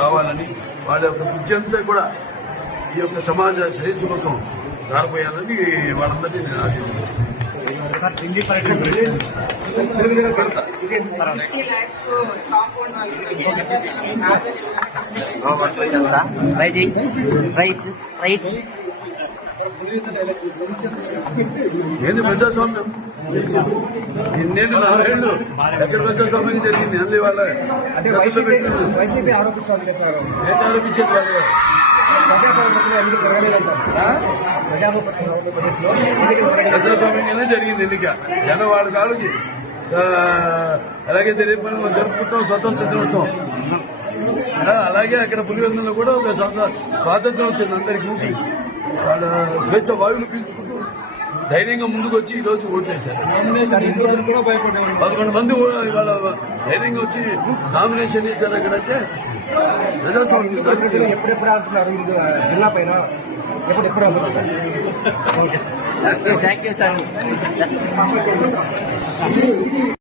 కావాలని వాళ్ళ యొక్క విద్య అంతా కూడా ఈ యొక్క సమాజ శ్రేయస్సు కోసం దారిపోయాలని వాళ్ళందరినీ నేను ఆశీర్వదిస్తున్నాను. ఏంది ప్రజాస్వామ్యం? ఇన్నేళ్ళు 4 ఏళ్ళు ఎక్కడ ప్రజాస్వామ్యం జరిగింది? అన్ని వాళ్ళ ఏంటి ఆరోపించేది వాళ్ళు? ప్రజాస్వామ్యంగానే జరిగింది ఎన్నిక. జనం వాళ్ళ కాళ్ళకి అలాగే జరుపుకుంటాం స్వతంత్ర దినోత్సవం. అలాగే అక్కడ పులివెందులో కూడా ఒక స్వాతంత్రం వచ్చింది అందరికీ. వాళ్ళ స్వేచ్ఛ వాయువులు పీల్చుకుంటూ ధైర్యంగా ముందుకు వచ్చి ఈ రోజు ఓట్లేశారు. 11 మంది వాళ్ళ ధైర్యంగా వచ్చి నామినేషన్ చేశారు. అక్కడంటే ప్రజాస్వామ్యం ఎప్పుడెప్పుడు అంటున్నారు జిల్లా పైన ఎప్పుడెప్పుడు అంటున్నారు సార్? Thank you sir.